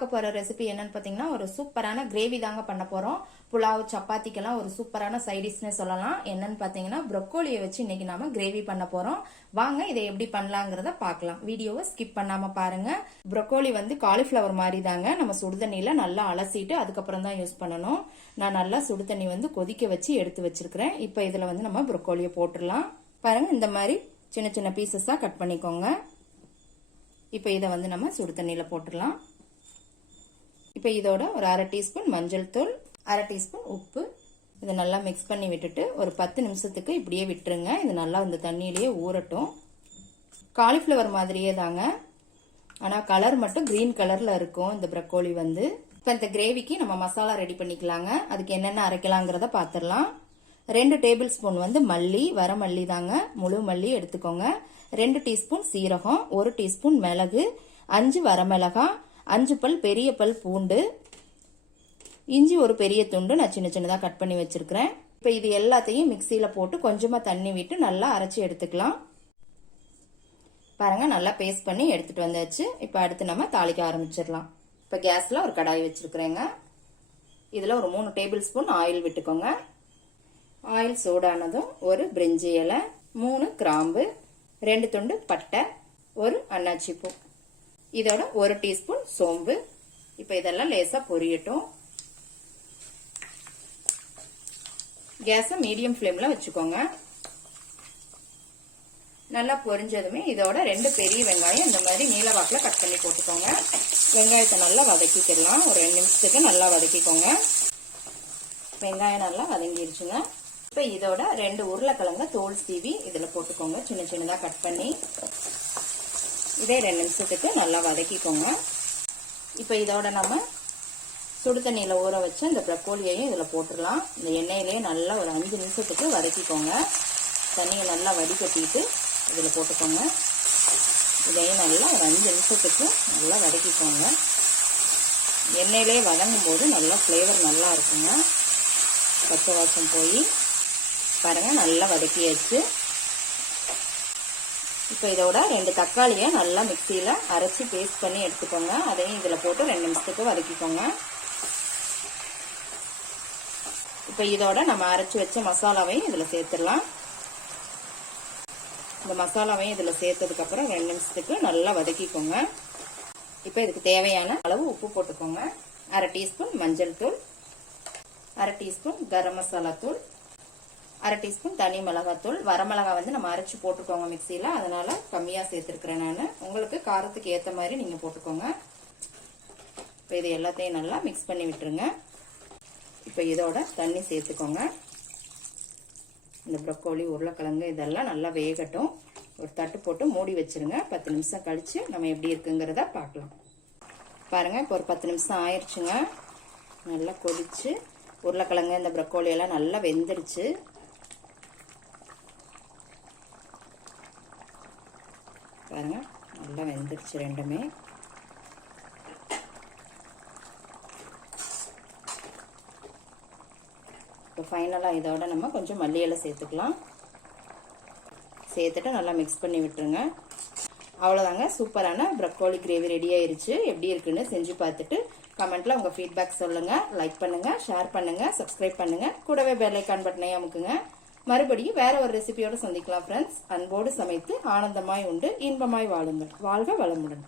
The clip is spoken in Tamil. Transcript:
பார்க்க போற ரெசிபி என்னன்னு பாத்தீங்கன்னா ஒரு சூப்பரான கிரேவி தாங்க பண்ண போறோம். புலாவ் சப்பாத்திக்கெல்லாம் ஒரு சூப்பரான சைட் டிஷ்னே சொல்லலாம். என்னன்னு பாத்தீங்கன்னா ப்ரொக்கோலியை வச்சு இன்னைக்கு நாம கிரேவி பண்ண போறோம். வாங்க இதை எப்படி பண்ணலாங்கிறத பார்க்கலாம். வீடியோவை ஸ்கிப் பண்ணாம பாருங்க. ப்ரொக்கோலி வந்து காலிஃபிளவர் மாதிரி தாங்க. நம்ம சுடுதண்ணியில நல்லா அலசிட்டு அதுக்கப்புறம் தான் யூஸ் பண்ணணும். நான் நல்லா சுடுதண்ணி வந்து கொதிக்க வச்சு எடுத்து வச்சிருக்கிறேன். இப்போ இதுல வந்து நம்ம ப்ரொக்கோலியை போட்டுடலாம். பாருங்க இந்த மாதிரி சின்ன சின்ன பீசஸா கட் பண்ணிக்கோங்க. இப்போ இதை வந்து நம்ம சுடு தண்ணியில போட்டுடலாம். இப்போ இதோட ஒரு 1/2 டீஸ்பூன் மஞ்சள் தூள், 1/2 டீஸ்பூன் உப்பு, இதை நல்லா மிக்ஸ் பண்ணி விட்டுட்டு ஒரு 10 நிமிஷத்துக்கு இப்படியே விட்டுருங்க. இது நல்லா இந்த தண்ணியிலேயே ஊறட்டும். காலிஃபிளவர் மாதிரியே தாங்க, ஆனால் கலர் மட்டும் கிரீன் கலர்ல இருக்கும் இந்த ப்ரொக்கோலி வந்து. இப்போ இந்த கிரேவிக்கு நம்ம மசாலா ரெடி பண்ணிக்கலாங்க. அதுக்கு என்னென்ன அரைக்கலாங்கிறத பார்த்துடலாம். 2 டேபிள் ஸ்பூன் வந்து மல்லி, வர மல்லி தாங்க, முழு மல்லி எடுத்துக்கோங்க. 2 டீஸ்பூன் சீரகம், 1 டீஸ்பூன் மிளகு, 5 வரமிளகாய், 5 பல் பெரிய பல் பூண்டு, இஞ்சி ஒரு பெரிய துண்டு நான் சின்ன சின்னதாக கட் பண்ணி வச்சிருக்கிறேன். இப்போ இது எல்லாத்தையும் மிக்சியில போட்டு கொஞ்சமா தண்ணி விட்டு நல்லா அரைச்சி எடுத்துக்கலாம். பாருங்க நல்லா பேஸ்ட் பண்ணி எடுத்துட்டு வந்தாச்சு. இப்போ அடுத்து நம்ம தாளிக்க ஆரம்பிச்சிடலாம். இப்போ கேஸ்ல ஒரு கடாய் வச்சிருக்கிறேங்க. இதுல ஒரு 3 டேபிள் ஸ்பூன் ஆயில் விட்டுக்கோங்க. ஆயில் சூடானதும் ஒரு பிரிஞ்சி இலை, 3 கிராம்பு, 2 துண்டு பட்டை, ஒரு அன்னாச்சி பூ, இதோட 1 டீஸ்பூன் சோம்பு. இப்ப இதெல்லாம் லேசா பொரியட்டும். கேஸை மீடியம் ஃப்ளேம்ல வச்சுக்கோங்க. நல்லா பொரிஞ்சதுமே இதோட 2 பெரிய வெங்காயம் இந்த மாதிரி நீல வாக்குல கட் பண்ணி போட்டுக்கோங்க. வெங்காயத்தை நல்லா வதக்கிக்கலாம். ஒரு 2 நிமிஷத்துக்கு நல்லா வதக்கிக்கோங்க. வெங்காயம் நல்லா வதங்கிருச்சுங்க. இப்ப இதோட 2 உருளைக்கிழங்க தோல் சீவி இதுல போட்டுக்கோங்க, சின்ன சின்னதா கட் பண்ணி. இதே 2 நிமிஷத்துக்கு நல்லா வதக்கிக்கோங்க. இப்ப இதோட நம்ம சுடு தண்ணியில ஊற வச்சு இந்த ப்ரொக்கோலியையும் இதுல போட்டுடலாம். இந்த எண்ணெயிலேயே நல்லா ஒரு 5 நிமிஷத்துக்கு வதக்கிக்கோங்க. தண்ணியை நல்லா வடிகட்டிட்டு இதுல போட்டுக்கோங்க. இதையும் நல்லா ஒரு 5 நிமிஷத்துக்கு நல்லா வதக்கிக்கோங்க. எண்ணெயிலேயே வதங்கும் போது நல்லா ஃப்ளேவர் நல்லா இருக்குங்க. பச்சை வாசம் போய் பாருங்க நல்லா வதக்கியாச்சு. இப்போ இதோட 2 தக்காளியை நல்லா மிக்சியில அரைச்சி பேஸ்ட் பண்ணி எடுத்துக்கோங்க. அதையும் இதுல போட்டு 2 நிமிஷத்துக்கு வதக்கிக்கோங்க. இப்போ இதோட நம்ம அரைச்சி வச்ச மசாலாவையும் இதுல சேர்த்துடலாம். இந்த மசாலாவையும் இதுல சேர்த்ததுக்கு அப்புறம் 2 நிமிஷத்துக்கு நல்லா வதக்கிக்கோங்க. இப்போ இதுக்கு தேவையான அளவு உப்பு போட்டுக்கோங்க. 1/2 டீஸ்பூன் மஞ்சள் தூள், 1/2 டீஸ்பூன் கரம் மசாலா தூள், 1/2 டீஸ்பூன் தனி மிளகாத்தூள். வரமிளகாய் வந்து நம்ம அரைச்சி போட்டுக்கோங்க மிக்சியில, அதனால கம்மியா சேர்த்திருக்கிறேன் நான். உங்களுக்கு காரத்துக்கு ஏத்த மாதிரி நீங்க போட்டுக்கோங்க. இப்போ இது எல்லாத்தையும் நல்லா மிக்ஸ் பண்ணி விட்டுருங்க. இப்போ இதோட தண்ணி சேர்த்துக்கோங்க. இந்த ப்ரொக்கோலி உருளைக்கிழங்கு இதெல்லாம் நல்லா வேகட்டும். ஒரு தட்டு போட்டு மூடி வச்சிருங்க. 10 நிமிஷம் கழிச்சு நம்ம எப்படி இருக்குங்கிறத பார்க்கலாம். பாருங்க இப்போ ஒரு 10 நிமிஷம் ஆயிடுச்சுங்க. நல்லா கொதிச்சு உருளைக்கிழங்கு இந்த ப்ரொக்கோலி எல்லாம் நல்லா வெந்துடுச்சு. பாருங்க நல்லா வெந்துடுச்சு ரெண்டுமே. இப்போ ஃபைனலா இதோட நம்ம கொஞ்சம் மல்லி இலை சேர்த்துக்கலாம். சேர்த்துட்டு நல்லா மிக்ஸ் பண்ணி விட்டுருங்க. அவ்வளோதாங்க, சூப்பரான ப்ரொக்கோலி கிரேவி ரெடி ஆயிருச்சு. எப்படி இருக்குன்னு செஞ்சு பார்த்துட்டு கமெண்ட்ல உங்க ஃபீட்பேக் சொல்லுங்க. லைக் பண்ணுங்க, ஷேர் பண்ணுங்க, சப்ஸ்கிரைப் பண்ணுங்க, கூடவே பெல் ஐகான் பட்டனை அமுக்குங்க. மறுபடியும் வேற ஒரு ரெசிபியோட சந்திக்கலாம் ஃப்ரெண்ட்ஸ். அன்போடு சமைத்து ஆனந்தமாய் உண்டு இன்பமாய் வாழுங்கள். வாழ்க வளமுடன்.